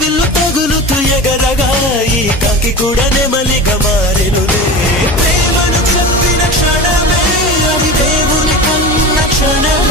విల్లు తగులుతూ ఎగరగా ఈ కాకి కూడా నెమలిగా మారెనులే. ప్రేమను చెప్పిన క్షణమే అది దేవుని కన్న క్షణమే.